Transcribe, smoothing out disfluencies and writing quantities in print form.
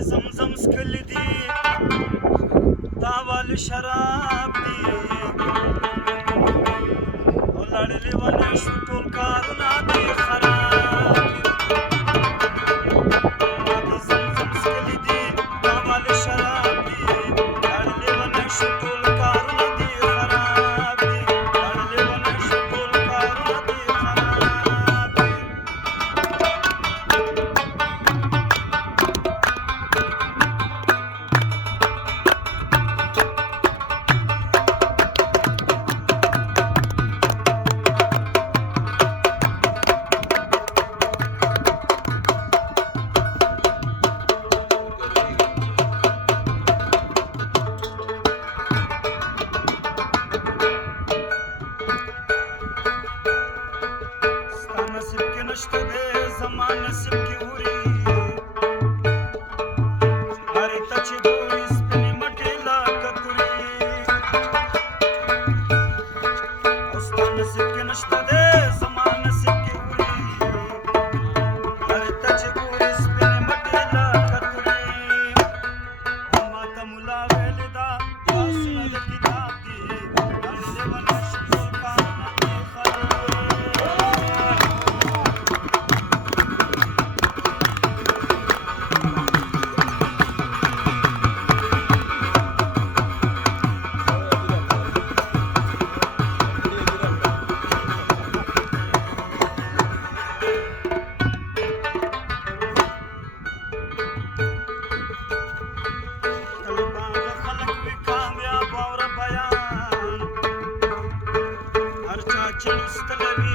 زمزم سکل دي داوال شراب دي ولړلې ونه شو ټول کارونه دي خراب دي زمزم سکل دي داوال شراب دي لړلې ونه شو ټول کارونه دي خراب دي لړلې ونه شو ټول کارونه دي خراب دي نصیب کې نشته دی زما نصیب کې اوري هرې ته چې ګوري سپینې مټې لکه توري او ستا نصیب کې نشته دی زما نصیب کې اوري هرې ته چې ګوري سپینې مټې لکه توري او ما ته ملا ویلې ده لاسونه د کتاب دي لړلې ونه شي ټول کارونه دي خراب چې لوستلی وي